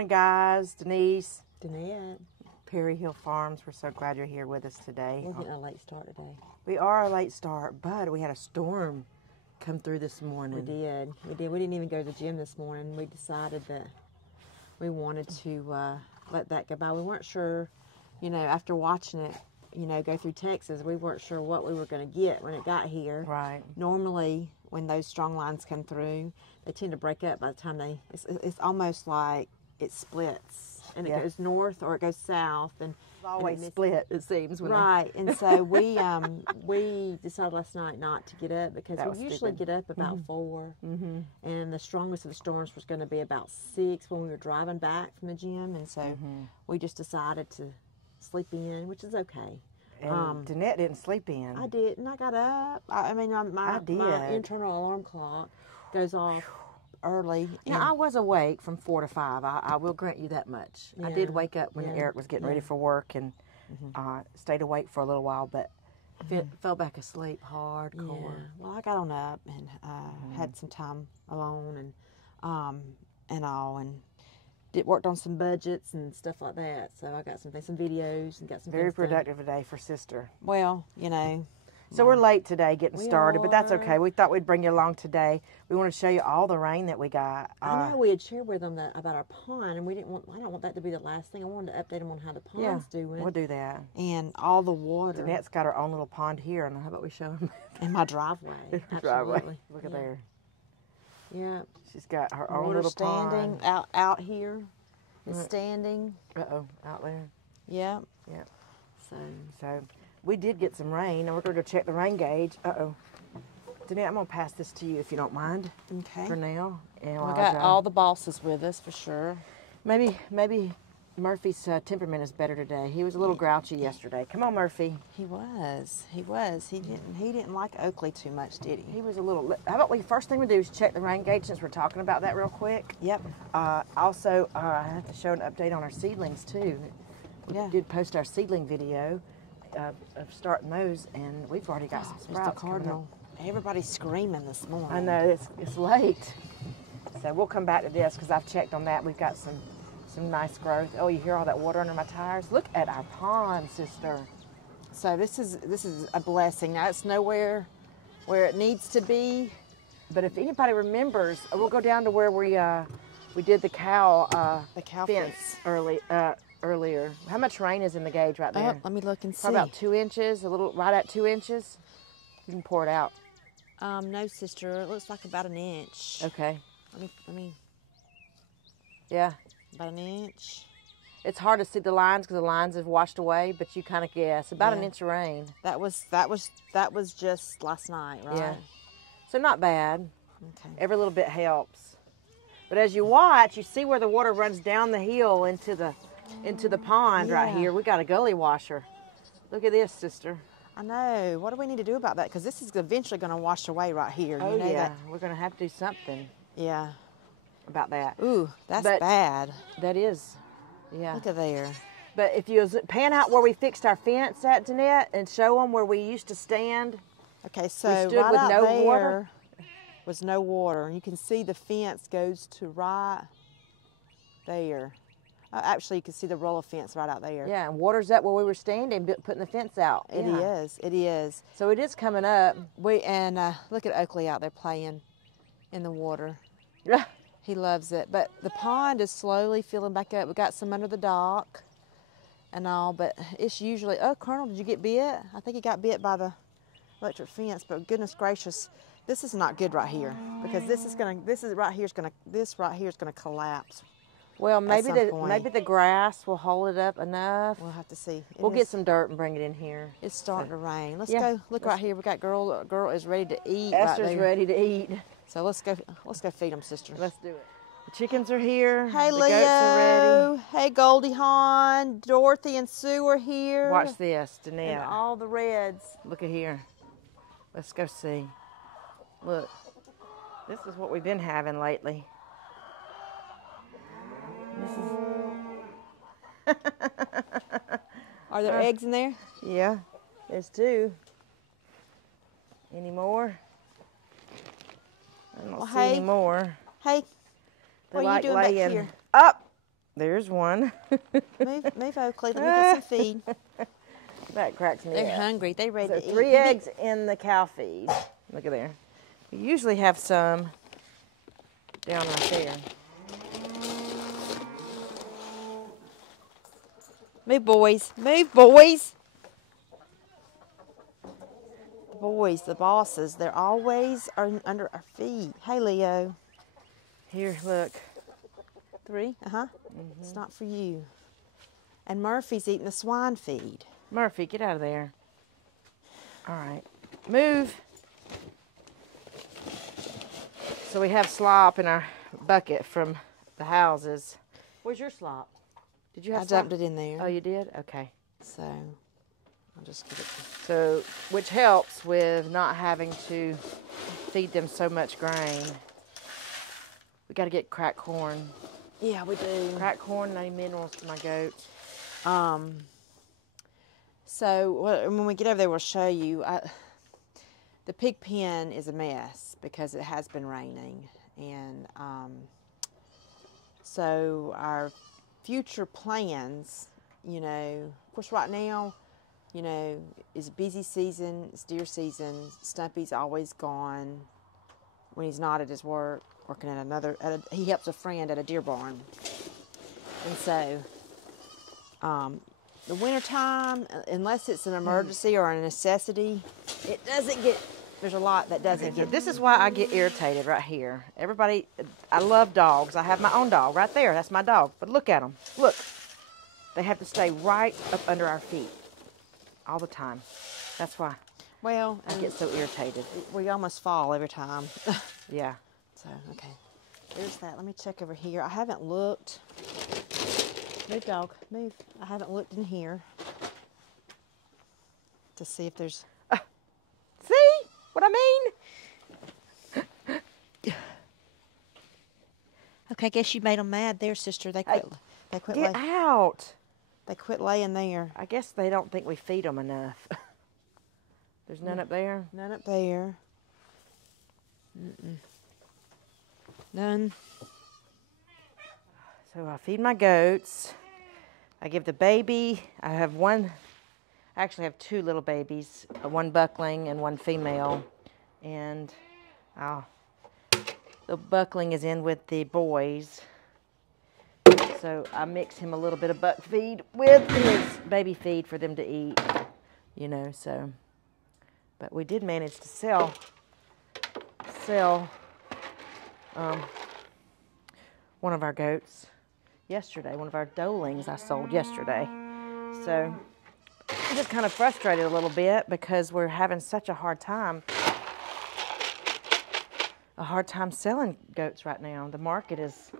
Morning, guys. Denise. Danette. Perry Hill Farms. We're so glad you're here with us today. We're getting a late start today. We are a late start, but we had a storm come through this morning. We did. We didn't even go to the gym this morning. We decided that we wanted to let that go by. We weren't sure, after watching it, go through Texas, we weren't sure what we were going to get when it got here. Right. Normally, when those strong lines come through, they tend to break up by the time it's almost like it splits. And it goes north or it goes south. And It's always split, it seems. Right. And so we decided last night not to get up because we usually get up about 4. And the strongest of the storms was going to be about 6 when we were driving back from the gym. And so we just decided to sleep in, which is okay. And Danette didn't sleep in. I did, and I got up. I mean, my internal alarm clock goes off early. Now, I was awake from 4 to 5. I will grant you that much. Yeah. I did wake up when Eric was getting ready for work and stayed awake for a little while, but fell back asleep hardcore. Yeah. Well, I got on up and had some time alone and worked on some budgets and stuff like that. So I got some videos and got some very productive day for sister. Well, So we're late today getting started, but that's okay. We thought we'd bring you along today. We want to show you all the rain that we got. I know we had shared with them about our pond, and I don't want that to be the last thing. I wanted to update them on how the pond's doing. We'll do that. And all the water. Danette's got her own little pond here, and how about we show them? In my driveway. Driveway. Look at there. Yeah. She's got her own little standing pond. out here. It's standing. Out there. Yeah. Yeah. So we did get some rain, and we're going to go check the rain gauge. Danette, I'm going to pass this to you if you don't mind. Okay. For now. And we got all the bosses with us for sure. Maybe Murphy's temperament is better today. He was a little grouchy yesterday. Come on, Murphy. He was. He didn't like Oakley too much, did he? He was a little. How about first thing we do is check the rain gauge since we're talking about that real quick. Yep. Also, I have to show an update on our seedlings too. We did post our seedling video of starting those, and we've already got some sprouts. Mr. Cardinal. Everybody's screaming this morning. I know it's late, so we'll come back to this because I've checked on that. We've got some nice growth. Oh, you hear all that water under my tires? Look at our pond, sister. So this is a blessing. Now it's nowhere where it needs to be, but if anybody remembers, we'll go down to where we did the cow fence earlier. How much rain is in the gauge right there? Let me look and see. Probably about 2 inches, right at 2 inches. You can pour it out. No, sister. It looks like about an inch. Okay. Let me. Yeah. About an inch. It's hard to see the lines because the lines have washed away, but you kind of guess about an inch of rain. That was just last night, right? Yeah. So not bad. Okay. Every little bit helps. But as you watch, you see where the water runs down the hill into the pond right here. We got a gully washer. Look at this, sister. I know. What do we need to do about that? Because this is eventually going to wash away right here. Oh, you know that? We're going to have to do something. Yeah. About that. Ooh, that's bad. That is. Yeah. Look at there. But if you pan out where we fixed our fence at, Danette, and show them where we used to stand. Okay, so we stood right with out no there water. Was no water. And you can see the fence goes to right there. Actually, you can see the roll of fence right out there. Yeah, and water's up where we were standing, putting the fence out. It is. It is. So it is coming up. Look at Oakley out there playing in the water. Yeah. He loves it. But the pond is slowly filling back up. We got some under the dock and all, but it's usually, Colonel, did you get bit? I think he got bit by the electric fence, but goodness gracious, this is not good right here because this right here is gonna collapse. Well, maybe the grass will hold it up enough. We'll have to see. We'll get some dirt and bring it in here. It's starting to rain. Let's go. Look right here. We got girl is ready to eat. Esther's ready to eat. So let's go feed them, sister. Let's do it. The chickens are here. Hey, the Leo. Goats are ready. Hey, Goldie Hawn. Dorothy and Sue are here. Watch this, Danette. And all the reds. Look at here. Let's go see. Look. This is what we've been having lately. Are there eggs in there? Yeah, there's 2. Any more? I don't see any more. Hey, They what are you doing back here? Up. there's one. Move, Oakley. Let me get some feed. That cracks me They're up. hungry. They ready So to eat. 3 eggs in the cow feed. Look at there. We usually have some down right there. Move, boys. Move, boys. Boys, the bosses, they're always under our feet. Hey, Leo. Here, look. 3, It's not for you. And Murphy's eating the swine feed. Murphy, get out of there. All right, move. So we have slop in our bucket from the houses. Where's your slop? Did you have I slop? dumped it in there. Oh, you did? Okay. So, I'll just give it to So, which helps with not having to feed them so much grain. We got to get cracked corn. Yeah, we do. Cracked corn, 90 minerals for my goats. So when we get over there, we'll show you. The pig pen is a mess because it has been raining, and so our future plans, you know, of course, right now, you know, is a busy season. It's deer season. Stumpy's always gone when he's not at his work, working at he helps a friend at a deer barn, and so. The winter time, unless it's an emergency or a necessity, it doesn't get, there's a lot that doesn't get. This is why I get irritated right here. Everybody, I love dogs. I have my own dog right there. That's my dog. But look at them. Look. They have to stay right up under our feet all the time. That's why Well, I get so irritated. we almost fall every time. Yeah. So, okay. There's that. Let me check over here. I haven't looked. Move, dog. Move. I haven't looked in here to see if there's... See what I mean? Okay, I guess you made them mad there, sister. They quit. Get out. They quit laying there. I guess they don't think we feed them enough. There's none up there? None up there. None. So I feed my goats. I give the baby, I have one, I actually have 2 little babies, one buckling and one female. And the buckling is in with the boys. So I mix him a little bit of buck feed with his baby feed for them to eat, you know, so. But we did manage to sell one of our goats yesterday. One of our dolings I sold yesterday. So I'm just kind of frustrated a little bit because we're having such a hard time selling goats right now. The market is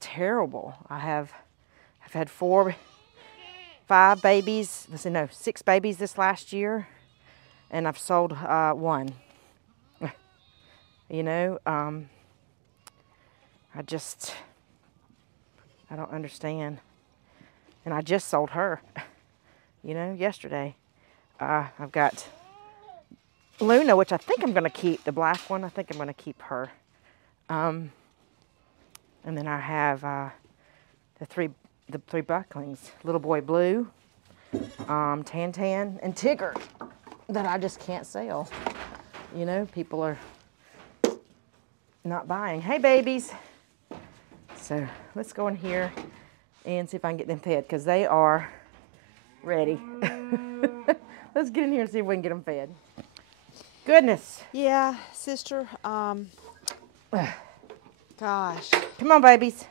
terrible. I've had 5 babies, 6 babies this last year, and I've sold 1. You know, I don't understand. And I just sold her, you know, yesterday. I've got Luna, which I think I'm going to keep, the black one. I think I'm going to keep her. And then I have the three bucklings, Little Boy Blue, Tan, and Tigger that I just can't sell. You know, people are not buying. Hey, babies. So let's go in here and see if I can get them fed because they are ready. Let's get in here and see if we can get them fed. Goodness. Yeah, sister. Gosh. Come on, babies.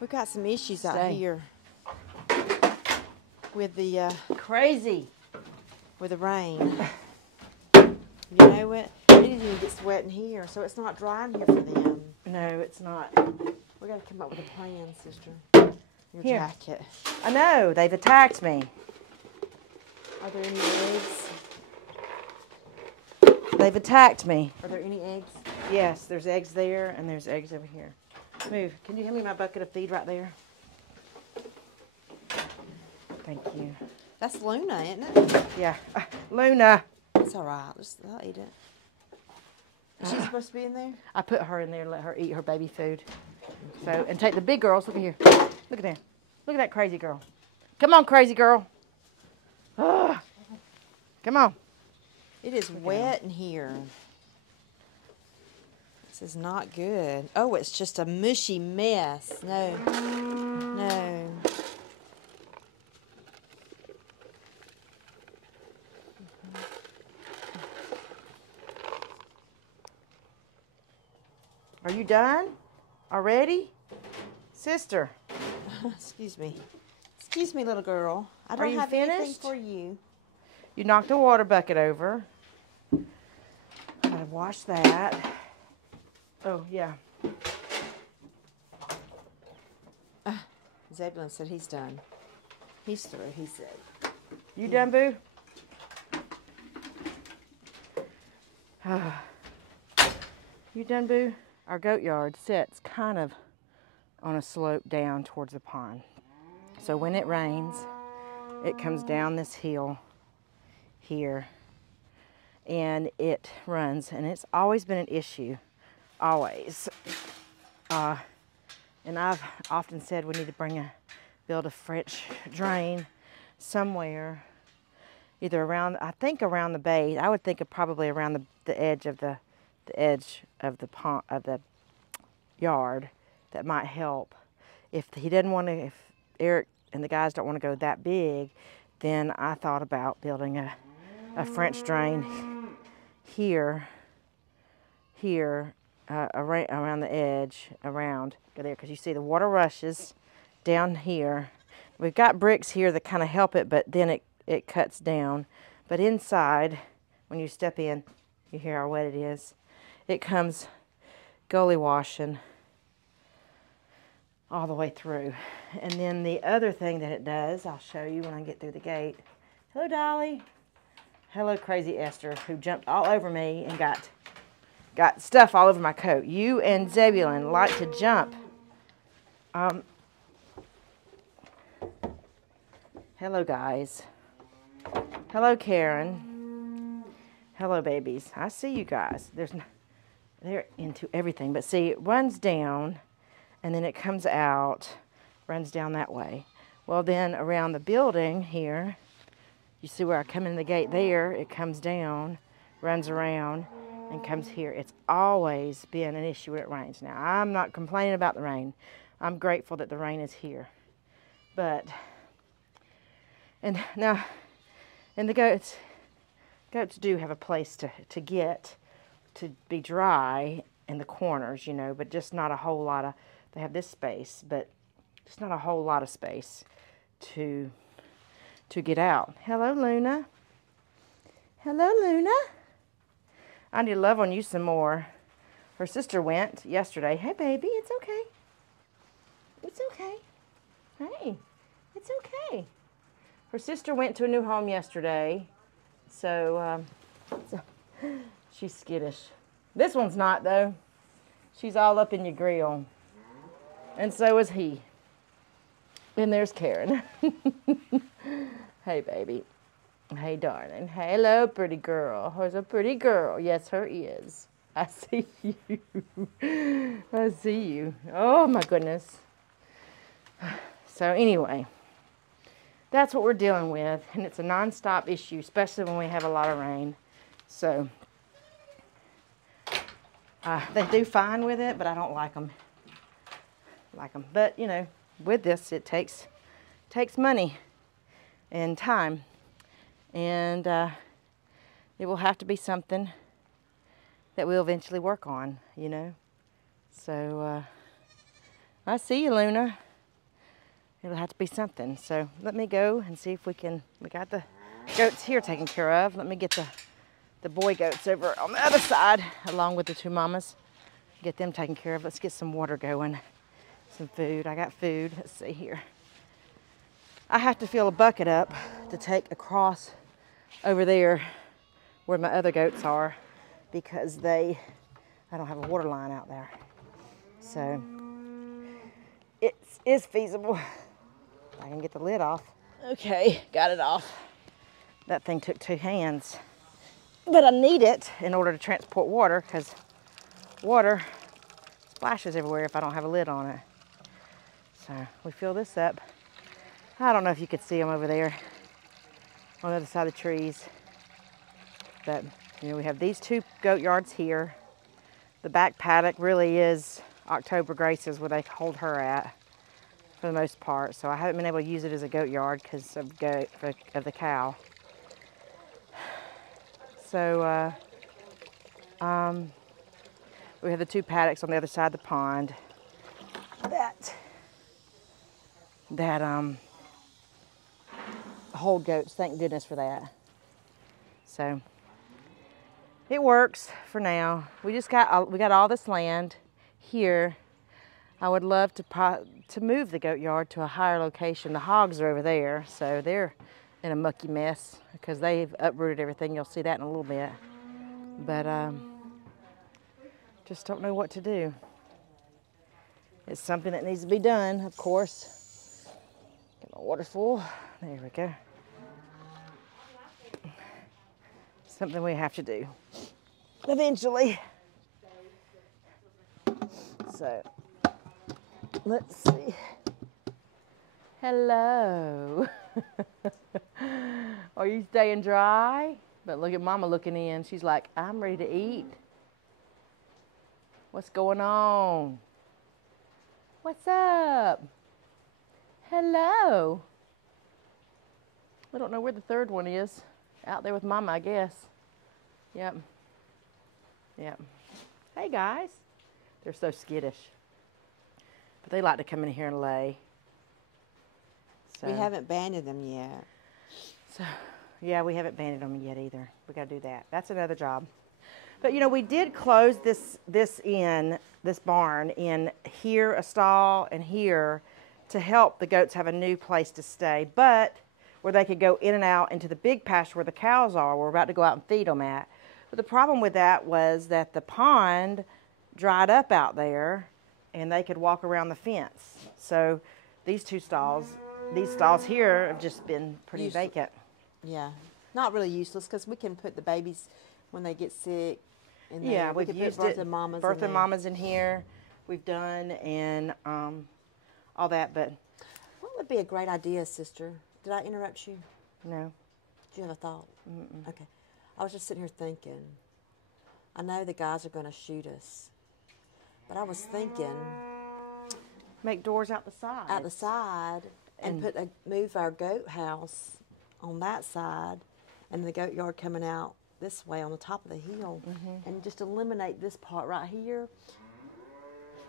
We've got some issues out here with the Crazy. with the rain. You know what? It didn't even get sweat in here, so it's not dry in here for them. No, it's not. We got to come up with a plan, sister. Your Here. jacket. I know. They've attacked me. Are there any eggs? They've attacked me. Are there any eggs? Yes, there's eggs there and there's eggs over here. Move. Can you hand me my bucket of feed right there? Thank you. That's Luna, isn't it? Yeah. Luna. It's all right. I'll eat it. Is she supposed to be in there? I put her in there and let her eat her baby food. So, and take the big girls. Look at here. Look at that. Look at that crazy girl. Come on, crazy girl. Ugh. Come on. It is wet in here. This is not good. Oh, it's just a mushy mess. No. No. Are you done already? Sister. Excuse me. Excuse me, little girl. I Are don't you have anything finished? for you. You knocked the water bucket over. I'm gonna wash that. Oh, yeah. Zebulon said he's done. He's through, he said. You done, boo? You done, boo? Our goat yard sits kind of on a slope down towards the pond. So when it rains, it comes down this hill here and it runs, and it's always been an issue, always. And I've often said we need to build a French drain somewhere, either around, I think around the base. I would think of probably around the edge of the pond, of the yard. That might help. If he doesn't want to, if Eric and the guys don't want to go that big, then I thought about building a French drain here, around the edge, go there, because you see the water rushes down here. We've got bricks here that kind of help it, but then it cuts down. But inside, when you step in, you hear how wet it is. It comes gully washing all the way through. And then the other thing that it does, I'll show you when I get through the gate. Hello, Dolly. Hello, crazy Esther, who jumped all over me and got stuff all over my coat. You and Zebulon like to jump. Hello, guys. Hello, Karen. Hello, babies. I see you guys. They're into everything. But see, it runs down, and then it comes out, runs down that way. Well, then around the building here, you see where I come in the gate there, it comes down, runs around, and comes here. It's always been an issue when it rains. Now, I'm not complaining about the rain. I'm grateful that the rain is here. But, and the goats do have a place to get, to be dry in the corners, you know, but just not a whole lot of, they have this space, but just not a whole lot of space to get out. Hello, Luna. Hello, Luna. I need to love on you some more. Her sister went yesterday. Hey, baby, it's okay. It's okay. Hey, it's okay. Her sister went to a new home yesterday, so she's skittish. This one's not, though. She's all up in your grill. And so is he. And there's Karen. Hey, baby. Hey, darling. Hello, pretty girl. Who's a pretty girl? Yes, her is. I see you. I see you. Oh, my goodness. So, anyway, that's what we're dealing with. And it's a nonstop issue, especially when we have a lot of rain. So, they do fine with it, but I don't like them. But, you know, with this, it takes money and time. And it will have to be something that we'll eventually work on, you know. So, I see you, Luna. It'll have to be something. So, let me go and see if we got the goats here taken care of. Let me get the boy goats over on the other side, along with the two mamas. Get them taken care of. Let's get some water going, some food. I got food. Let's see here. I have to fill a bucket up to take across over there where my other goats are, because I don't have a water line out there. So it is feasible. I can get the lid off. Okay, got it off. That thing took 2 hands. But I need it in order to transport water, because water is splashes everywhere if I don't have a lid on it. So we fill this up. I don't know if you could see them over there on the other side of the trees. But, you know, we have these 2 goat yards here. The back paddock really is October Grace's where they hold her at for the most part. So I haven't been able to use it as a goat yard because of the cow. So we have the 2 paddocks on the other side of the pond that hold goats. Thank goodness for that. So it works for now. We got all this land here. I would love to move the goat yard to a higher location. The hogs are over there, so they're in a mucky mess because they've uprooted everything. You'll see that in a little bit. But just don't know what to do. It's something that needs to be done, of course. Get my water full. There we go. Something we have to do eventually. So let's see. Hello. Are you staying dry? But look at Mama looking in. She's like, I'm ready to eat. What's going on? What's up? Hello. We don't know where the 3rd one is. Out there with Mama, I guess. Yep. Yep. Hey, guys. They're so skittish. But they like to come in here and lay. So, We haven't banded them yet. So, yeah, we haven't banded them yet either. We got to do that. That's another job. But, you know, we did close this barn in here, a stall, and here to help the goats have a new place to stay. But where they could go in and out into the big pasture where the cows are. We're about to go out and feed them at. But the problem with that was that the pond dried up out there and they could walk around the fence. So these stalls here have just been pretty vacant. Yeah, not really useless because we can put the babies when they get sick in there. Yeah, we we've can used put it. Birth and mamas in here. We've done and all that. But what would be a great idea, sister? Did I interrupt you? No. Do you have a thought? Mm-mm. Okay. I was just sitting here thinking, I know the guys are going to shoot us, but I was thinking, make doors out the side. Out the side, and move our goat house on that side, and the goat yard coming out this way on the top of the hill, and just eliminate this part right here.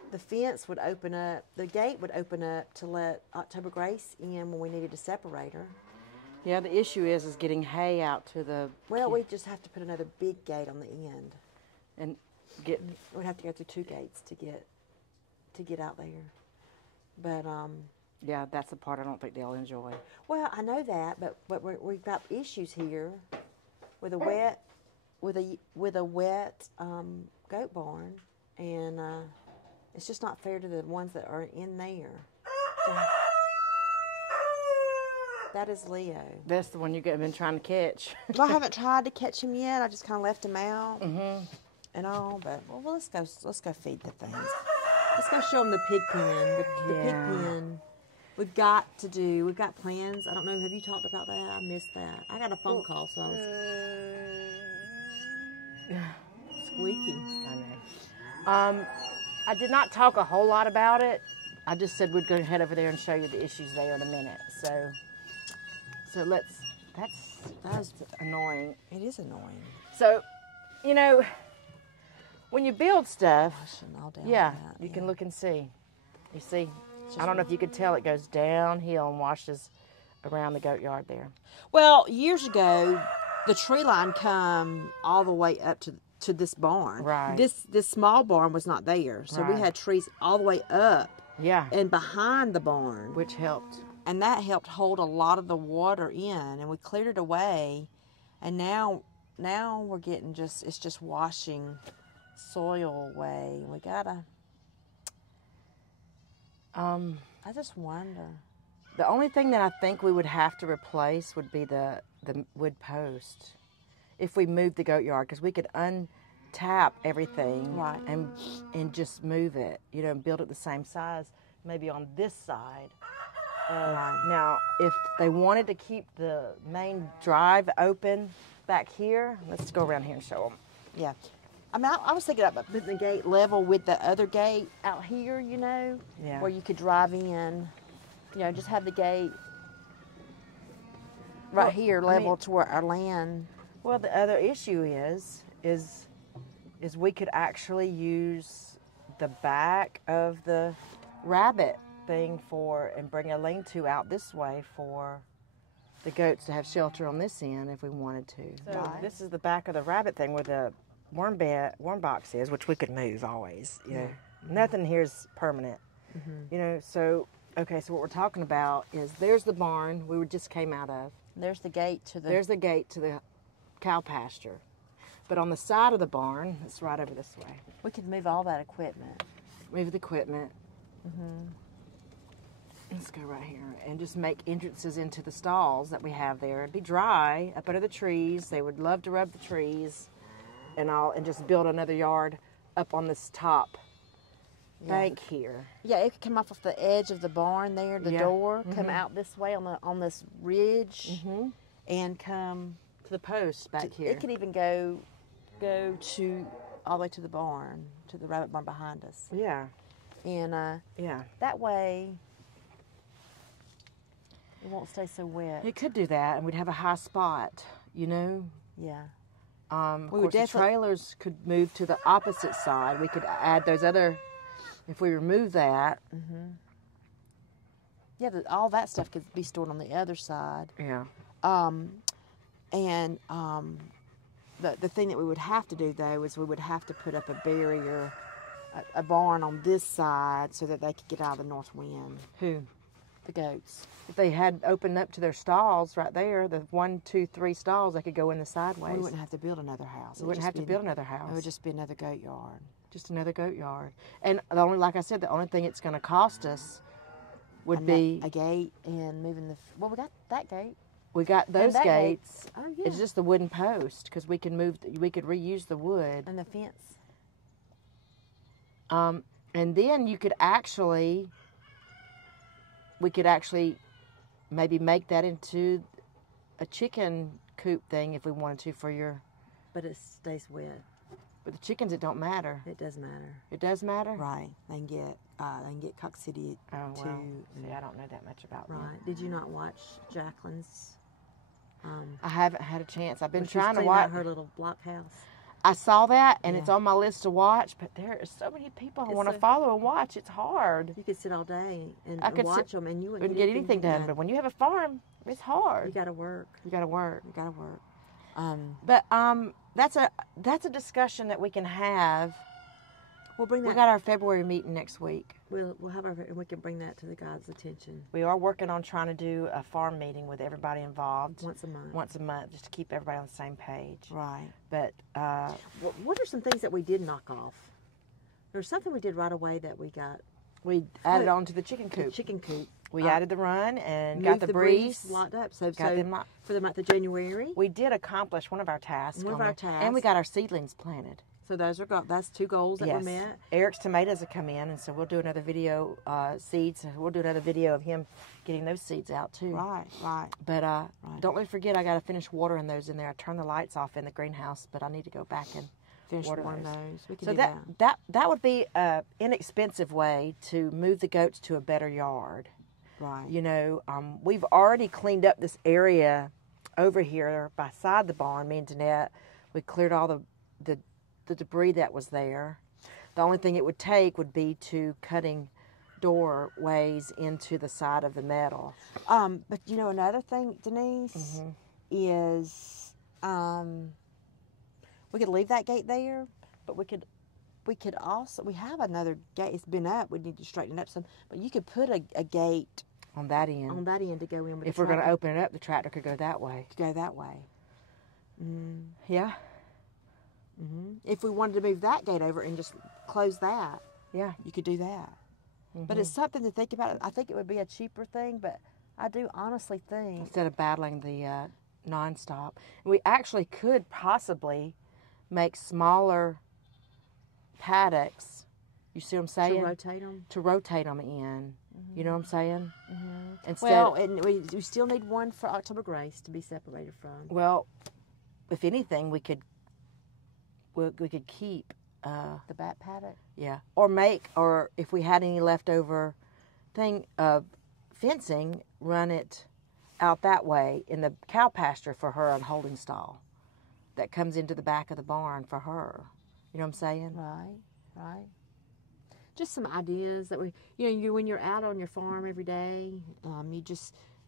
The fence would open up, the gate would open up to let October Grace in when we needed to separate her. Yeah, the issue is getting hay out to the... Well, we just have to put another big gate on the end. And we'd have to go through 2 gates to get out there. But, yeah, that's the part I don't think they'll enjoy. Well, I know that, but we've got issues here with a wet goat barn, and it's just not fair to the ones that are in there. So, that is Leo. That's the one you've been trying to catch. Well, I haven't tried to catch him yet. I just kind of left him out and all. But well, let's go feed the things. Let's go show them the pig pen. The pig pen. We've got plans. I don't know. Have you talked about that? I missed that. I got a phone call, so I was squeaky. I know. I did not talk a whole lot about it. I just said we'd go head over there and show you the issues there in a minute. So that's annoying. It is annoying. So, you know, when you build stuff, you can look and see. You see, I don't know if you could tell, it goes downhill and washes around the goat yard there. Well, years ago, the tree line come all the way up to this barn. Right. This small barn was not there, so we had trees all the way up. Yeah. And behind the barn, which helped. And that helped hold a lot of the water in, and we cleared it away, and now we're getting it's just washing soil away. We gotta. I just wonder. The only thing that I think we would have to replace would be the wood post if we moved the goat yard, because we could tap everything Right. and just move it, you know, and build it the same size, maybe on this side. Right. Now, if they wanted to keep the main drive open back here, let's go around here and show them. Yeah. I mean, I was thinking about putting the gate level with the other gate out here, you know, Yeah. where you could drive in, you know, just have the gate right Well, here I level mean- to where our land. Well, the other issue is we could actually use the back of the rabbit thing and bring a lean-to out this way for the goats to have shelter on this end if we wanted to. So Right. this is the back of the rabbit thing where the worm box is, which we could move always. You know, nothing here is permanent. You know, so okay. So what we're talking about is there's the barn just came out of. There's the gate to the. There's the gate to the cow pasture. But on the side of the barn, it's right over this way. We could move all that equipment. Move the equipment. Let's go right here and just make entrances into the stalls that we have there. It'd be dry up under the trees. They would love to rub the trees and just build another yard up on this top bank here. Yeah, it could come off of the edge of the barn there, the Yeah. door, come out this way on this ridge, and come To the post back here. It could even go to all the way to the barn, to the rabbit barn behind us, Yeah, and yeah. that way it won't stay so wet. It could do that, and we'd have a high spot, you know. Yeah, Of We would course, the definitely- trailers could move to the opposite side. We could add those other, if we remove that. yeah. All that stuff could be stored on the other side. Yeah. And the thing that we would have to do though is we would have to put up a barrier, a barn on this side so that they could get out of the north wind. Who? The goats. If they had opened up to their stalls right there, the 1, 2, 3 stalls, they could go in the sideways. We wouldn't have to build another house. We wouldn't have to build another house. It would just be another goat yard. Just another goat yard. And like I said, the only thing it's going to cost us would be a gate and moving the. Well, we got that gate. we got those that gate- gates. Oh yeah. It's just the wooden post because we could reuse the wood. And the fence. And then we could actually maybe make that into a chicken coop thing if we wanted to for your. But it stays wet. But the chickens, it don't matter. It does matter. It does matter. Right. They can get coccidia Oh too. well. See, I don't know that much about them. Right. Did you not watch Jacqueline's? I haven't had a chance. I've been When she's trying to cleaning watch. out her little blockhouse. I saw that, and it's Yeah. on my list to watch. But there are so many people I It's want to so- follow and watch. It's hard. You could sit all day and I could watch them, and you Wouldn't get anything done. But when you have a farm, it's hard. You got to work. You got to work. You got to work. But that's a discussion that we can have. We'll bring that. We got our February meeting next week. We'll have our, and we can bring that to the guys' attention We are working on trying to do a farm meeting with everybody involved once a month. once a month, just to keep everybody on the same page. Right. But What are some things that we did knock off? There's something we did right away that we got. we added on to the chicken The coop. chicken coop. We added the run and Moved got the breeze. locked up. So Got them locked. for the month of January. We did accomplish one of our tasks. One of on our there, and we tasks. got our seedlings planted. So that's 2 goals that were met. Eric's tomatoes have come in, and so we'll do another video seeds. We'll do another video of him getting those seeds out too. Right. Right. But don't forget, I got to finish watering those in there. I turned the lights off in the greenhouse, but I need to go back and Finish water one of those. those. We can So do that would be an inexpensive way to move the goats to a better yard. Right. You know, we've already cleaned up this area over here beside the barn. Me and Danette, we cleared all the debris that was there. The only thing it would take would be to cutting doorways into the side of the metal. But you know another thing, Denise, is we could leave that gate there, but we could also we have another gate. It's been up. We need to straighten it up some. But you could put a gate On that end. on that end to go in. With If the we're going to tractor open it up, the tractor could go that way. to go that way. Yeah, If we wanted to move that gate over and just close that, yeah. you could do that. But it's something to think about. I think it would be a cheaper thing, but I do honestly think Instead of battling the nonstop. We actually could possibly make smaller paddocks. You see what I'm saying? To rotate them. in. You know what I'm saying? Instead, Well, and we still need one for October Grace to be separated from. well, if anything, we could keep The back paddock. yeah, or if we had any leftover fencing, run it out that way in the cow pasture for her on holding stall that comes into the back of the barn for her. You know what I'm saying? Right. Just some ideas that when you're out on your farm every day,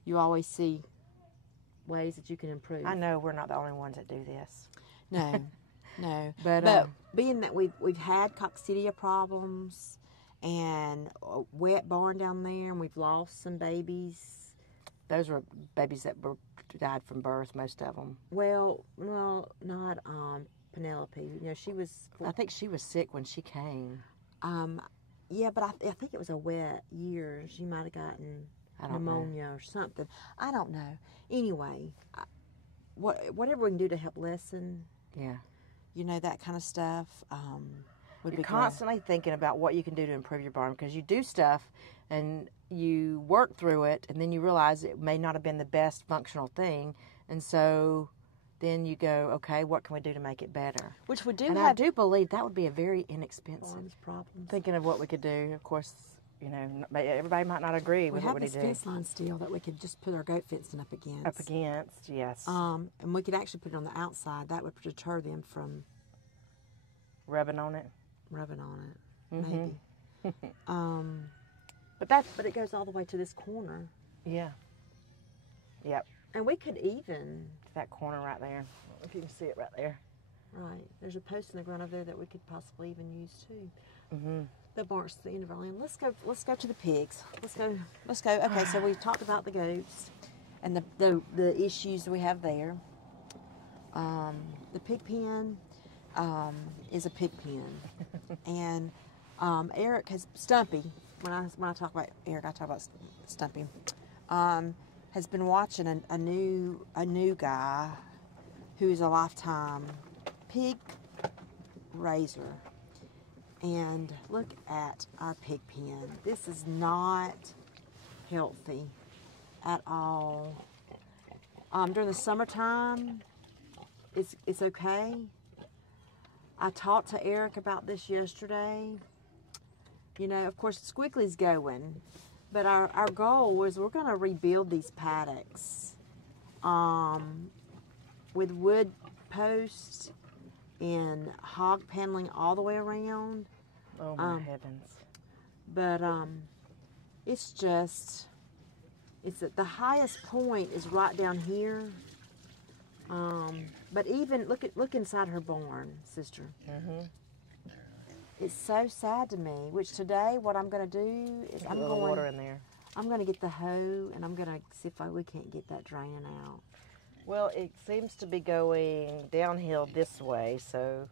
you always see ways that you can improve. I know we're not the only ones that do this. No. But being that we've had coccidia problems and a wet barn down there, and we've lost some babies. Those were babies that died from birth, most of them. Well, not Penelope. She was. I think she was sick when she came. Yeah, but I think it was a wet year. She might have gotten pneumonia or something. I don't know. Anyway, whatever we can do to help lessen. Yeah. That kind of stuff. Would You're be constantly thinking about what you can do to improve your barn, because you do stuff and you work through it, and then you realize it may not have been the best functional thing, and so then you go, okay, what can we do to make it better? Which we do and have. I do believe that would be a very inexpensive. Problems. Thinking of what we could do, of course, everybody might not agree with what we need to do. We have this fence line still that we could just put our goat fencing up against. Up against, yes. And we could actually put it on the outside. That would deter them from rubbing on it, maybe. But it goes all the way to this corner. Yeah. Yep. And we could even that corner right there. If you can see it right there. Right. There's a post in the ground over there that we could possibly even use too. Mm-hmm. The barn's the end of our land. Let's go to the pigs. Let's go. Okay, so we talked about the goats and the issues we have there. The pig pen is a pig pen, and Eric has Stumpy. When I talk about Eric, I talk about Stumpy. Has been watching a new guy who's a lifetime pig raiser. And look at our pig pen. This is not healthy at all. During the summertime, it's okay. I talked to Eric about this yesterday. Of course, Squiggly's going, but our goal was we're going to rebuild these paddocks with wood posts and hog paneling all the way around. Oh my heavens. But it's at the highest point is right down here. But even look inside her barn, sister. Mm-hmm. It's so sad to me. Which today, what I'm going to do is I'm going water in there. I'm going to get the hoe and I'm going to see if we can't get that draining out. Well, it seems to be going downhill this way, so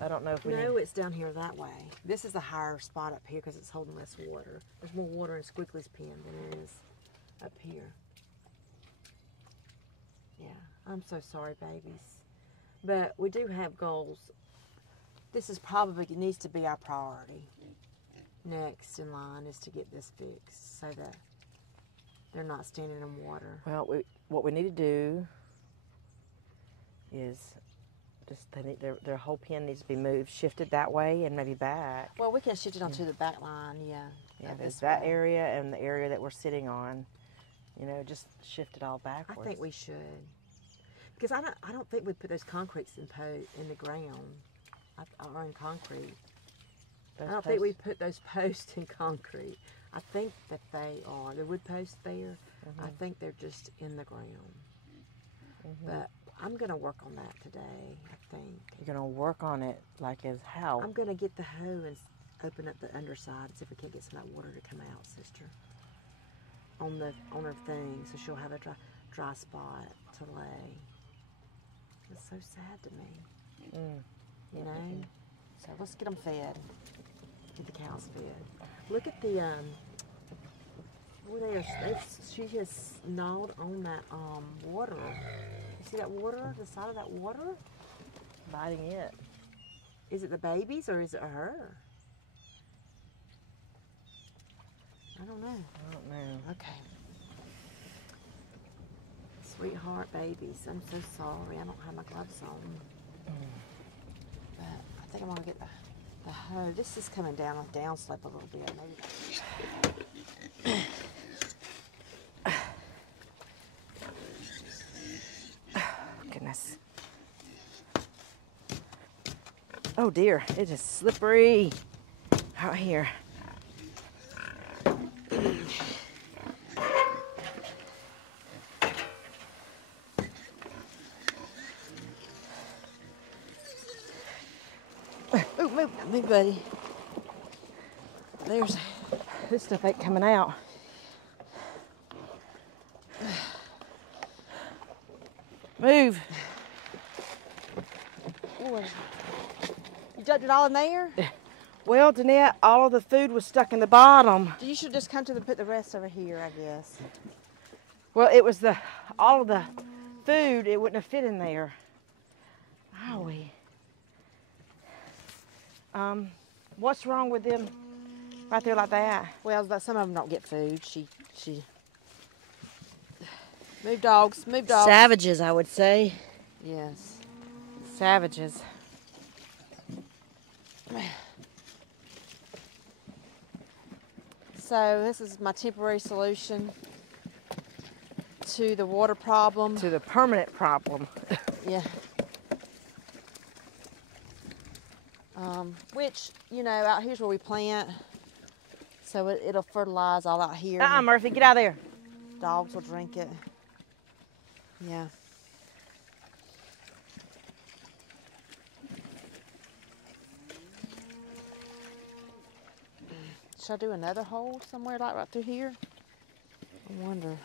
I don't know if we No, it's down here that way. This is a higher spot up here because it's holding less water. There's more water in Squiggly's pen than there is up here. Yeah, I'm so sorry, babies. But we do have goals. This is probably needs to be our priority. Next in line is to get this fixed so that they're not standing in water. Well, what we need to do is their whole pen needs to be moved, shifted that way, and maybe back. Well, we can shift it onto the back line, yeah. Yeah, there's that area and the area that we're sitting on. Just shift it all backwards. I think we should, because I don't think we put those concretes in the ground or in concrete. I don't think we put those posts in concrete. I think that they are. The wood posts there, I think they're just in the ground. But I'm going to work on that today, I think. You're going to work on it like as how? I'm going to get the hoe and open up the underside and see if we can't get some of that water to come out, sister. On her thing, so she'll have a dry spot to lay. It's so sad to me. So let's get them fed. Get the cows fed. Look at the she has gnawed on that water. You see that water? The side of that water? Biting it. Is it the babies or is it her? I don't know. I don't know. Okay. Sweetheart babies, I'm so sorry. I don't have my gloves on. But I think I'm gonna get the hose. This is coming down on downslope a little bit. Maybe. Goodness. Oh dear, it is slippery out here. Oh, move, buddy. There's This stuff ain't coming out. Move. Ooh, you dumped it all in there? Well, Danette, all of the food was stuck in the bottom. You should just come to put the rest over here, I guess. Well, it was all of the food, it wouldn't have fit in there. Owie. What's wrong with them right there like that? Well, some of them don't get food. She. Move dogs, move dogs. Savages, I would say. Yes. Savages. So this is my temporary solution to the water problem. To the permanent problem. Yeah. Which, you know, out here's where we plant. So it'll fertilize all out here. Murphy, get out of there. Dogs will drink it. Yeah. Should I do another hole somewhere like right through here? I wonder.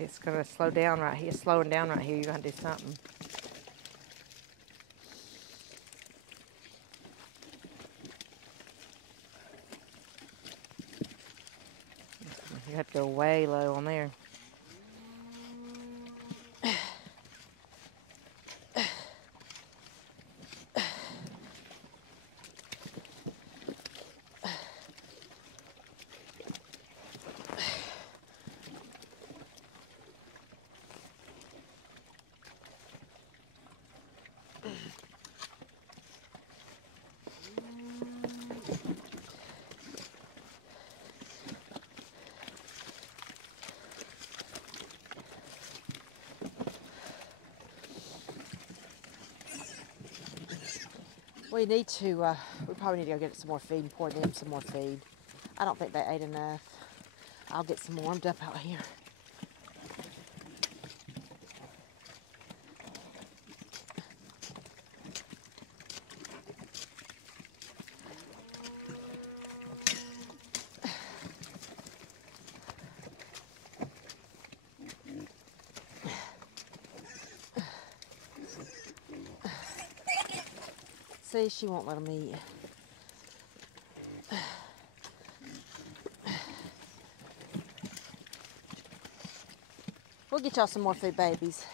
It's gonna slow down right here. It's slowing down right here. You're gonna do something. You have to go way low on there. We probably need to go get some more feed and pour them some more feed. I don't think they ate enough. I'll get some warmed up out here. See, she won't let them eat. We'll get y'all some more food, babies.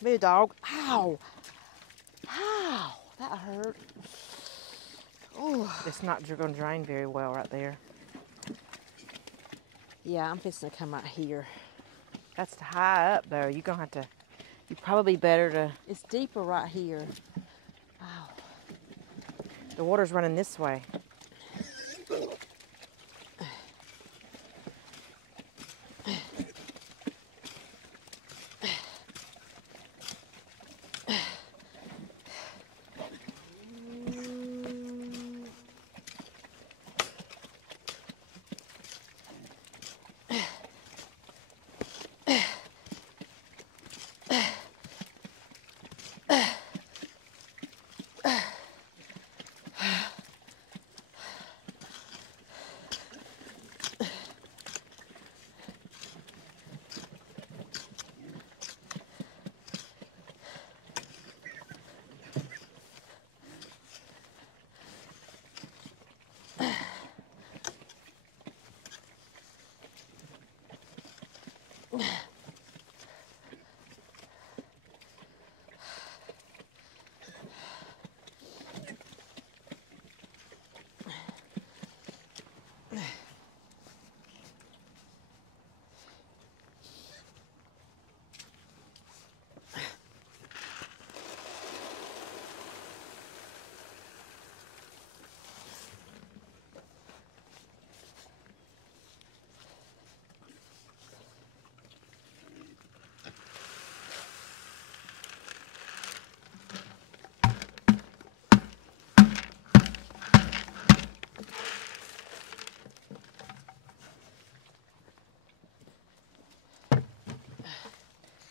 Move, dog. Ow! Ow! That hurt. Ooh. It's not going to drain very well right there. Yeah, I'm fixing to come out here. That's high up though. You're gonna have to. You probably better to. It's deeper right here. Ow. The water's running this way.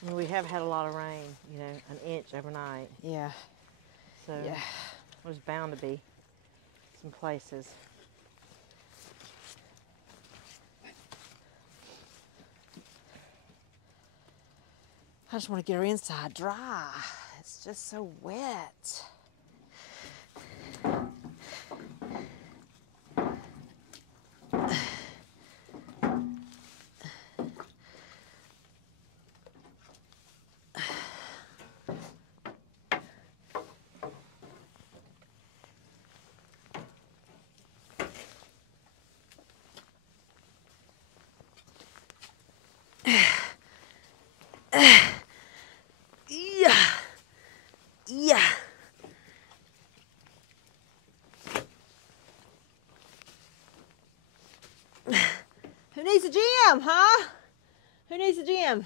I mean, we have had a lot of rain, you know, an inch overnight. Yeah. So Yeah. there's bound to be some places. I just want to get her inside dry. It's just so wet. Yeah. Yeah. Who needs a gym, huh? Who needs a gym?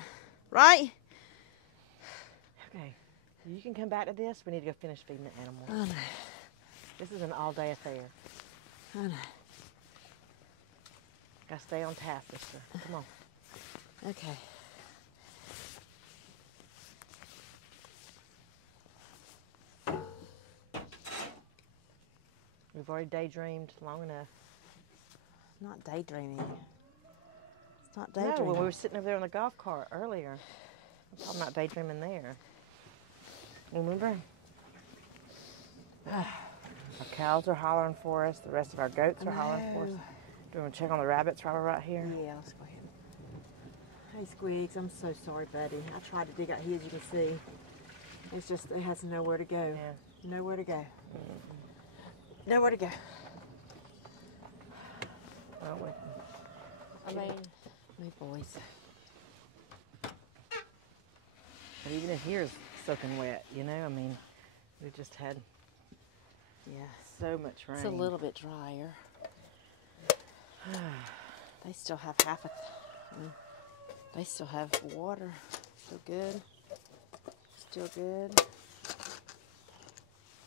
Right? Okay, so you can come back to this. We need to go finish feeding the animals. I know. This is an all-day affair. I know. Gotta stay on task, sister. Come on. Okay. We've already daydreamed long enough. Not daydreaming. It's not No, daydreaming. when we were sitting over there on the golf cart earlier. I'm talking about daydreaming there. Remember? Our cows are hollering for us. The rest of our goats are hollering for us. No. Do you want to check on the rabbits while we're right here? Yeah, let's go ahead. Hey, Squeaks, I'm so sorry, buddy. I tried to dig out here, as you can see. It's just, it has nowhere to go. Yeah. Nowhere to go. Nowhere to go. Well, I mean, my boys. but even in here is soaking wet, you know? I mean, we just had Yeah, so much rain. it's a little bit drier. They still have half a, they still have water. Still good. Still good.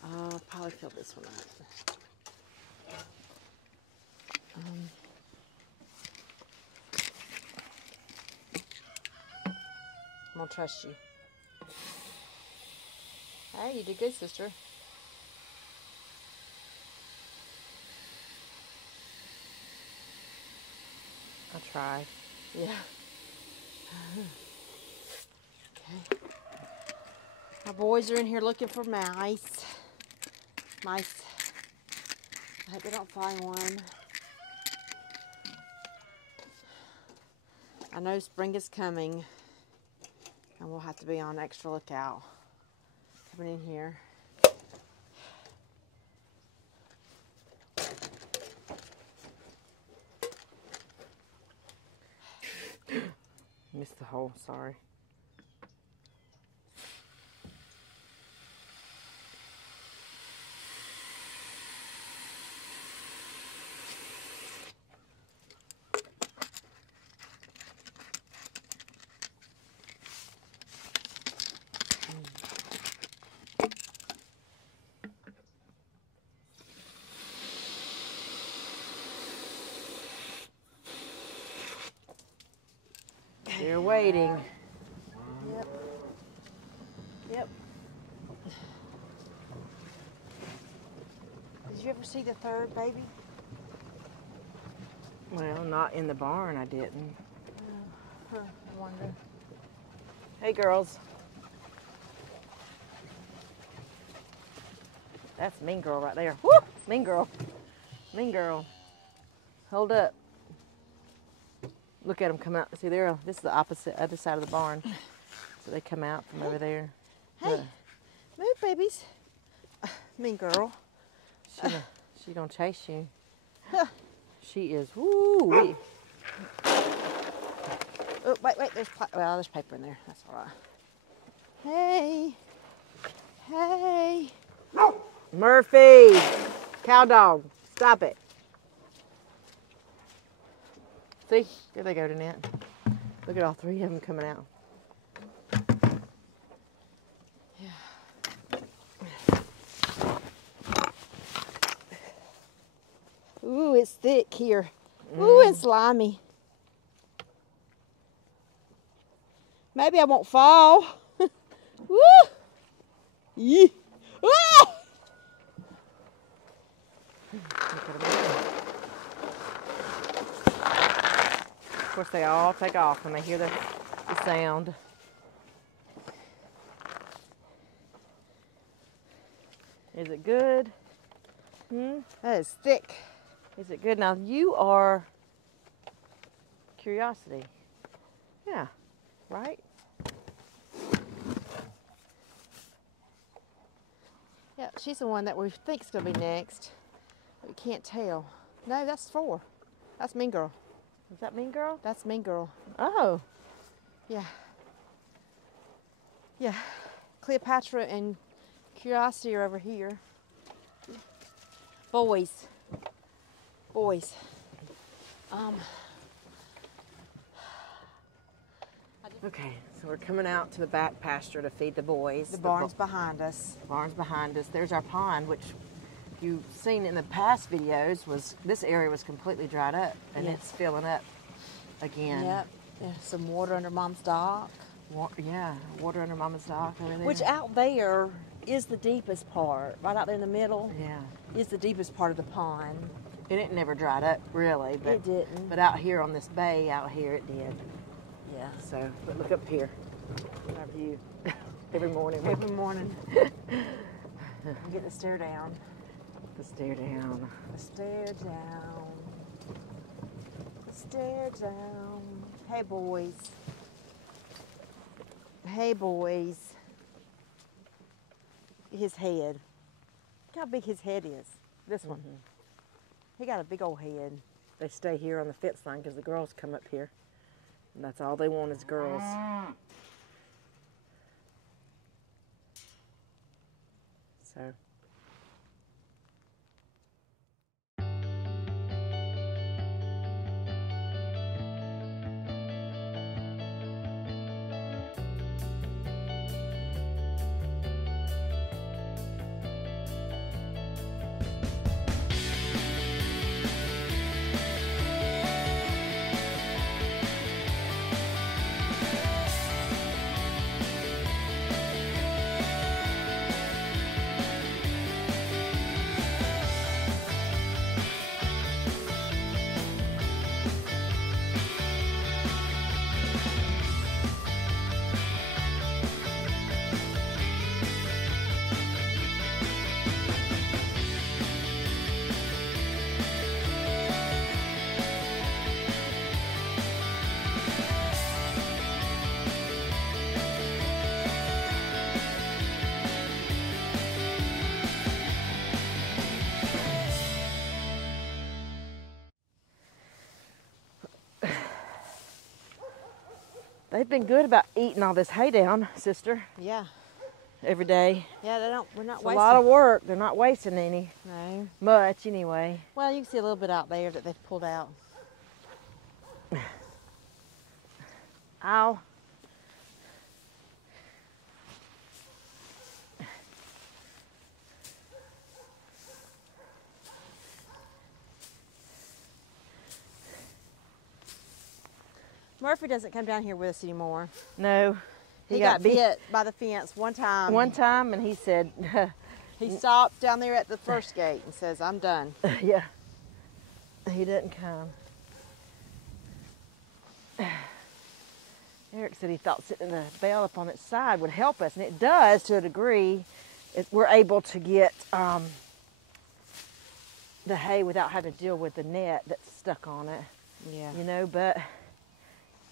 I'll probably fill this one up. I'm gonna trust you. Hey, you did good, sister. I'll try. Yeah. Okay. My boys are in here looking for mice. Mice. I hope they don't find one. I know spring is coming, and we'll have to be on extra lookout. Coming in here. Missed the hole, sorry. They're waiting. Yep. Yep. Did you ever see the third baby? Well, not in the barn, I didn't. I wonder. Hey, girls. That's Mean Girl right there. Woo! Mean Girl. Mean Girl. Hold up. Look at them come out. See, this is the other side of the barn. So they come out from over there. Hey, move, babies. Mean girl. She gonna chase you. She is, woo-wee. Oh, wait, there's paper in there. That's all right. Hey. Murphy, cow dog, stop it. See, there they go, Danette. Look at all three of them coming out. Ooh, it's thick here. Ooh, and slimy. Maybe I won't fall. Woo! Yee! Ah! Of course, they all take off when they hear the sound. Is it good? That is thick. Is it good? Now, you are Curiosity. Yeah, right? Yeah, she's the one that we think is going to be next. We can't tell. No, that's 4. That's Mean Girl. Is that Mean Girl? That's Mean Girl. Oh. Yeah. Yeah. Cleopatra and Curiosity are over here. Boys. Okay, so we're coming out to the back pasture to feed the boys. The barn's behind us. The barn's behind us. There's our pond, which you've seen in the past videos. This area was completely dried up, and it's filling up again. Yep. There's some water under Mom's dock. Water under Mama's dock over there. Which out there is the deepest part. Right out there in the middle. Yeah. Is the deepest part of the pond. And it never dried up, really. But, it didn't. But out here on this bay, out here, it did. Yeah. So, but look up here. Our view. Every morning. Every morning. We get the stare down. The stare down. The stare down. The stare down. Hey, boys. Hey, boys. His head. Look how big his head is. This one. He got a big old head. They stay here on the fence line because the girls come up here. And that's all they want is girls. So. They've been good about eating all this hay down, sister. Yeah. Every day. Yeah, we're not wasting. A lot of work. They're not wasting any. No. Much, anyway. Well, you can see a little bit out there that they've pulled out. Ow. Murphy doesn't come down here with us anymore. No. He got bit by the fence one time. One time, and he said... he stopped down there at the first gate and says, I'm done. Yeah. He didn't come. Eric said he thought sitting the bale up on its side would help us, and it does to a degree. We're able to get the hay without having to deal with the net that's stuck on it. Yeah. You know, but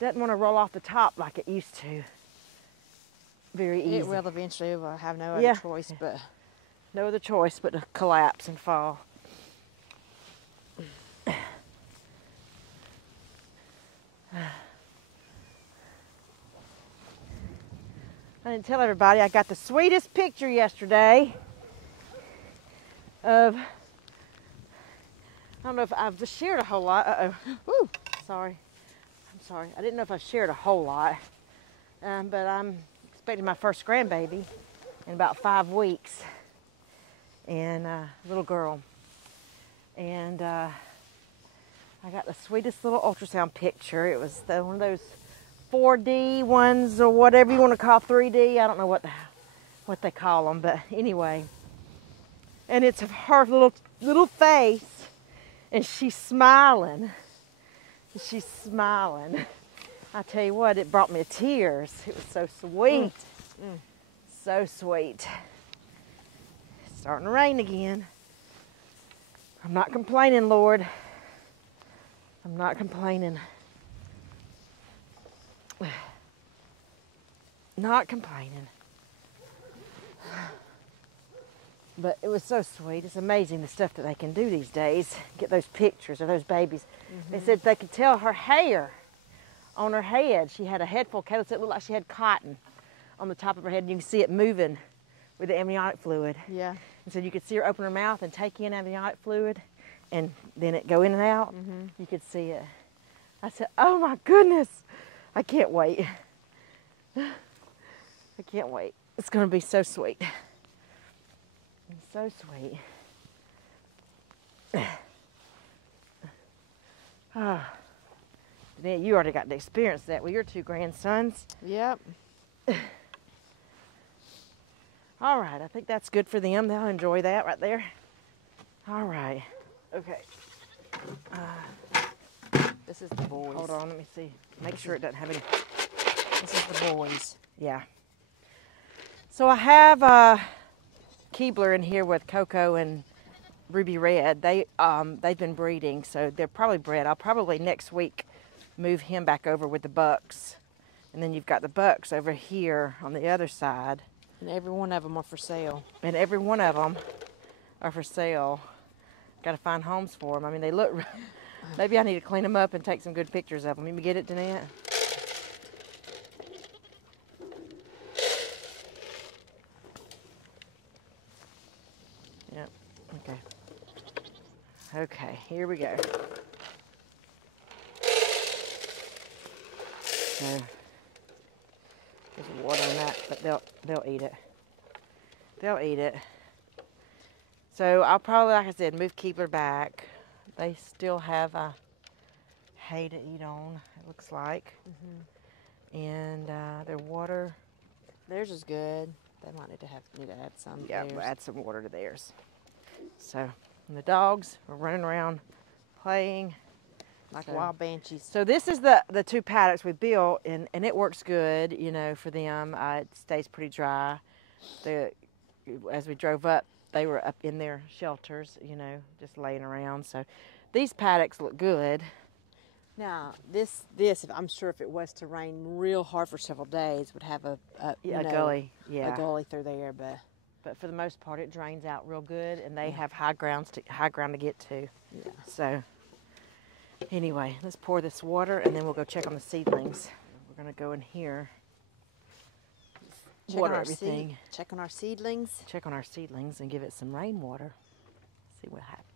doesn't want to roll off the top like it used to. Very easy. It will eventually. We'll have no other Yeah. choice, but No other choice but to collapse and fall. I didn't tell everybody I got the sweetest picture yesterday of, I don't know if I've just shared a whole lot. Woo, sorry. I'm sorry. I didn't know if I shared a whole lot. But I'm expecting my first grandbaby in about 5 weeks. And little girl. And I got the sweetest little ultrasound picture. It was one of those 4D ones or whatever you want to call 3D. I don't know what they call them, but anyway. And it's of her little face, and she's smiling. She's smiling. I tell you what, it brought me to tears. It was so sweet. So sweet. It's starting to rain again. I'm not complaining, Lord. I'm not complaining. Not complaining. But it was so sweet. It's amazing the stuff that they can do these days. Get those pictures of those babies. They said they could tell her hair on her head. She had a head full of calyx. It looked like she had cotton on the top of her head. And you can see it moving with the amniotic fluid. yeah. And so you could see her open her mouth and take in amniotic fluid and then it go in and out. You could see it. I said, oh my goodness. I can't wait. I can't wait. It's going to be so sweet. So sweet. Ah. Then you already got to experience that with your 2 grandsons. Yep. All right, I think that's good for them. They'll enjoy that right there. All right. Okay. This is the boys. Hold on, let me see. Make sure it doesn't have any. This is the boys. Yeah. So I have Keebler in here with Coco and Ruby Red. They've been breeding, so they're probably bred. I'll probably next week move him back over with the bucks. And then you've got the bucks over here on the other side. And every one of them are for sale. And every one of them are for sale. Got to find homes for them. I mean, they look, maybe I need to clean them up and take some good pictures of them. Let me get it, Danette. Yep, okay. Okay, here we go. So, there's water in that, but they'll eat it. They'll eat it. So I'll probably, like I said, move Keebler back. They still have hay to eat on, it looks like. And their water. Theirs is good. They might need to add some. Yeah, to we'll theirs. add some water to theirs. So, and the dogs are running around playing. Like So- wild banshees. So this is the 2 paddocks we built, and it works good, you know, for them. It stays pretty dry. As we drove up, they were up in their shelters, you know, just laying around. So these paddocks look good. Now, this, I'm sure if it was to rain real hard for several days, would have a Gully, yeah. a gully through there, but But for the most part, it drains out real good, and they have high ground to get to. yeah. So anyway, let's pour this water, and then we'll go check on the seedlings. We're gonna go in here, water everything. Check on our seedlings. Check on our seedlings and give it some rainwater. See what happens.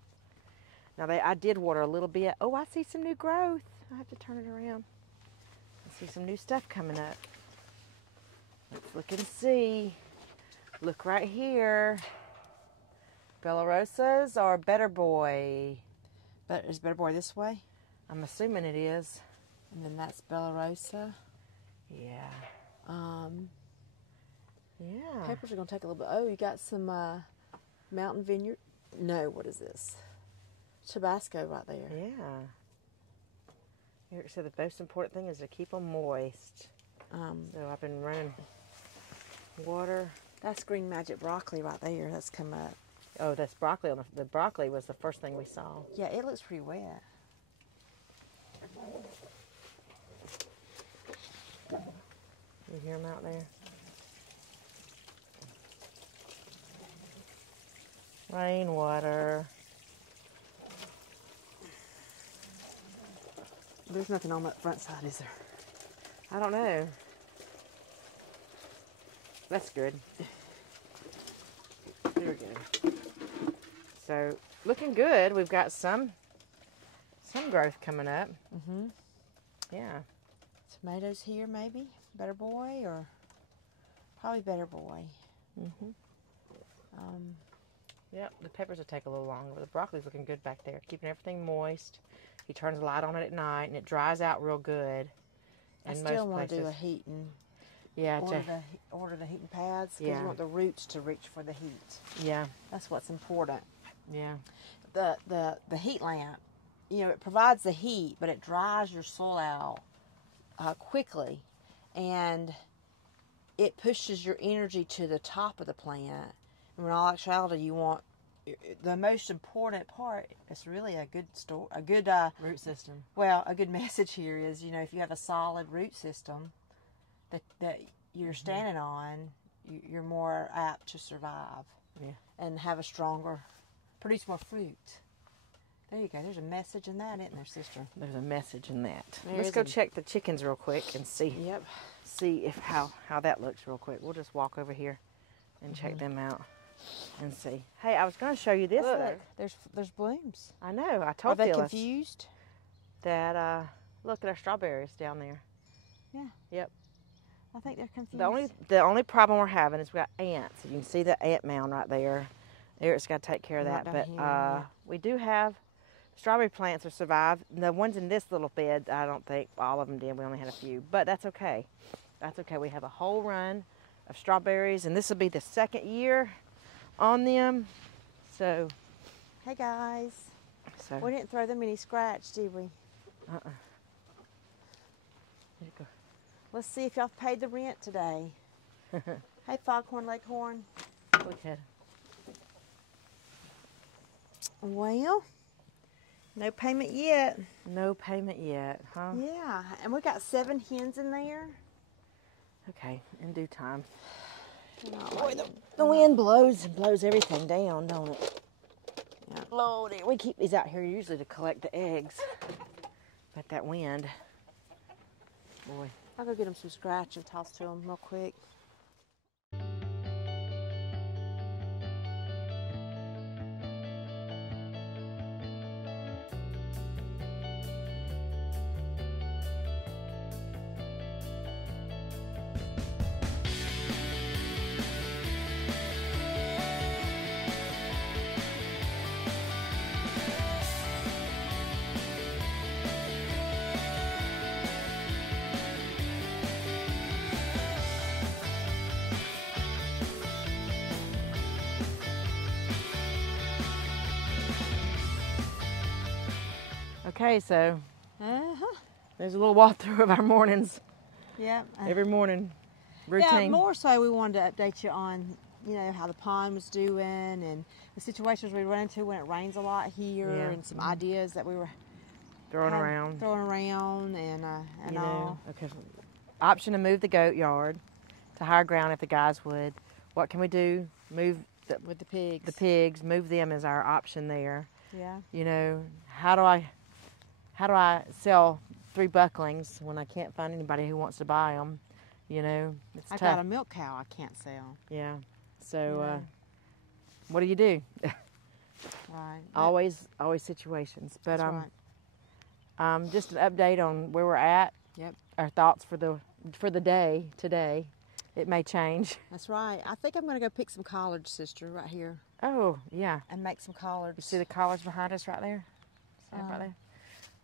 Now I did water a little bit. Oh, I see some new growth. I have to turn it around. I see some new stuff coming up. Let's look and see. Look right here. Bellarosas or Better Boy? But is Better Boy this way? I'm assuming it is. And then that's Bellarosa. Yeah. Yeah. Peppers are gonna take a little bit. Oh, you got some Mountain Vineyard. No, what is this? Tabasco right there. Yeah. Here it said the most important thing is to keep them moist. So I've been running water. That's green magic broccoli right there. That's come up. Oh, that's broccoli. The broccoli was the first thing we saw. Yeah, it looks pretty wet. hear them out there? Rainwater. There's nothing on that front side, is there? I don't know. That's good. Very good. So, looking good. We've got some growth coming up. Mm-hmm. Yeah. Tomatoes here, maybe. Better boy, or probably better boy. Mm-hmm. Yep, the peppers will take a little longer. The broccoli's looking good back there, keeping everything moist. He turns the light on it at night, and it dries out real good. I still want to do a heating. Yeah, order the heating pads because Yeah. you want the roots to reach for the heat. Yeah. That's what's important. Yeah. The heat lamp, it provides the heat, but it dries your soil out quickly, and it pushes your energy to the top of the plant. And in all actuality, you want the most important part is really a good Root system. Well, a good message here is, if you have a solid root system that you're standing on, you're more apt to survive. Yeah. And produce more fruit. There you go. There's a message in that, isn't there, sister? There's a message in that. There Let's is go check the chickens real quick and see. Yep. See if how that looks real quick. We'll just walk over here and check them out and see. Hey, I was going to show you this. Look, there's blooms. I know. I Are told they Phyllis confused? that look at our strawberries down there. Yeah. Yep. I think they're confused. The only problem we're having is we got ants. You can see the ant mound right there. Eric's got to take care of Right that. down But here, yeah. we do have strawberry plants that survive. The ones in this little bed, I don't think all of them did. We only had a few, but that's okay. That's okay. We have a whole run of strawberries, and this will be the second year on them. So, Hey guys. We didn't throw them any scratch, did we? There you go. Let's see if y'all paid the rent today. Hey, Foghorn Leghorn. Look at it. Well, no payment yet. No payment yet, huh? Yeah, and we got 7 hens in there. Okay, in due time. Boy, The wind blows and blows everything down, don't it? Yeah. Lordy, we keep these out here usually to collect the eggs. But that wind, boy. I'll go get them some scratch and toss to them real quick. Okay, so Uh-huh. there's a little walkthrough of our mornings. Yep. Every morning routine. Yeah, more so we wanted to update you on, how the pond was doing and the situations we run into when it rains a lot here, Yeah. and some ideas that we were Throwing around. and all. Okay. Option to move the goat yard to higher ground if the guys would. What can we do? Move With the pigs. the pigs, move them is our option there. Yeah. How do I sell 3 bucklings when I can't find anybody who wants to buy them? It's I tough. got a milk cow I can't sell. Yeah. So, Yeah. what do you do? Right. always situations. But That's right. just an update on where we're at. Yep. Our thoughts for the day today. It may change. That's right. I think I'm going to go pick some collards, sister, right here, Oh yeah. and make some collards. You see the collards behind us right there? See that right there?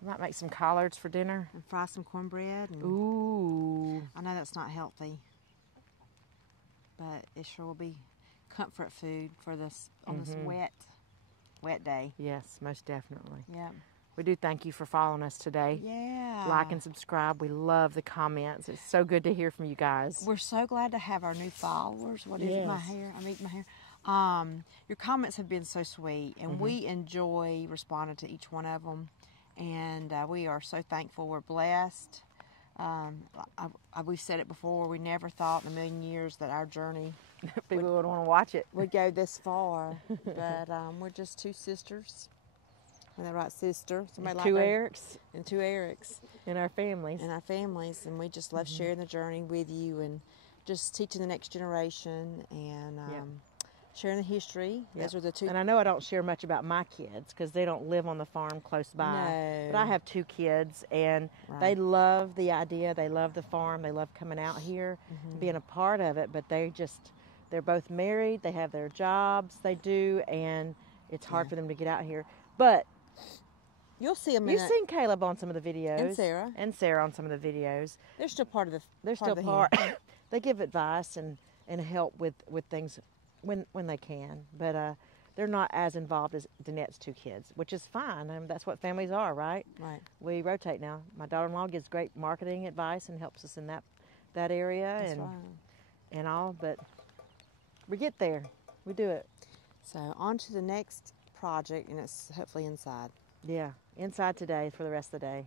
We might make some collards for dinner. And fry some cornbread. And Ooh. I know that's not healthy, but it sure will be comfort food for this on this wet day. Yes, most definitely. Yeah. We do thank you for following us today. Yeah. Like and subscribe. We love the comments. It's so good to hear from you guys. We're so glad to have our new followers. What is it? My Yes. hair. I'm eating my hair. Your comments have been so sweet, and we enjoy responding to each one of them. And we are so thankful. We're blessed. We've said it before. We never thought in a million years that our journey People would want to watch it. would go this far. But we're just two sisters. Isn't that right, sister? Somebody Two like Erics and two Erics in our families. and our families, and we just love sharing the journey with you and just teaching the next generation and sharing the history. Those are the two. And I know I don't share much about my kids because they don't live on the farm close by. No. But I have two kids, and they love the idea. They love the farm. They love coming out here, being a part of it. But they're both married. They have their jobs they do, and it's hard for them to get out here. But You'll see them. you've seen Caleb on some of the videos. And Sarah. And Sarah on some of the videos. They're still part of the. They're still part. They give advice and help with things when they can. But they're not as involved as Danette's two kids, which is fine. I mean, that's what families are, right? Right. We rotate now. My daughter-in-law gives great marketing advice and helps us in that area. That's and right. and all. But we get there. We do it. So on to the next project, and it's hopefully inside. Yeah, inside today for the rest of the day.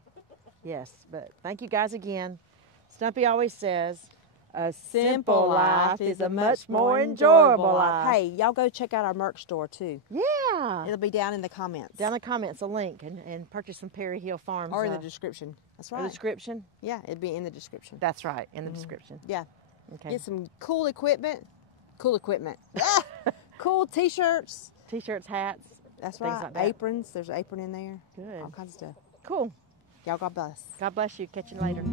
Yes, but thank you guys again. Stumpy always says, a simple life is a much more enjoyable life. Hey, y'all go check out our merch store too. Yeah. It'll be down in the comments. Down in the comments, a link, and purchase some Perry Hill Farms. Or in the description. That's Or right. the description? Yeah, it'd be in the description. That's right, in the description. Yeah. Okay. Get some cool equipment. Cool equipment. Cool t-shirts. T-shirts, hats. That's things right. like that. Aprons. There's an apron in there. Good. All kinds of stuff. Cool. Y'all God bless. God bless you. Catch you later.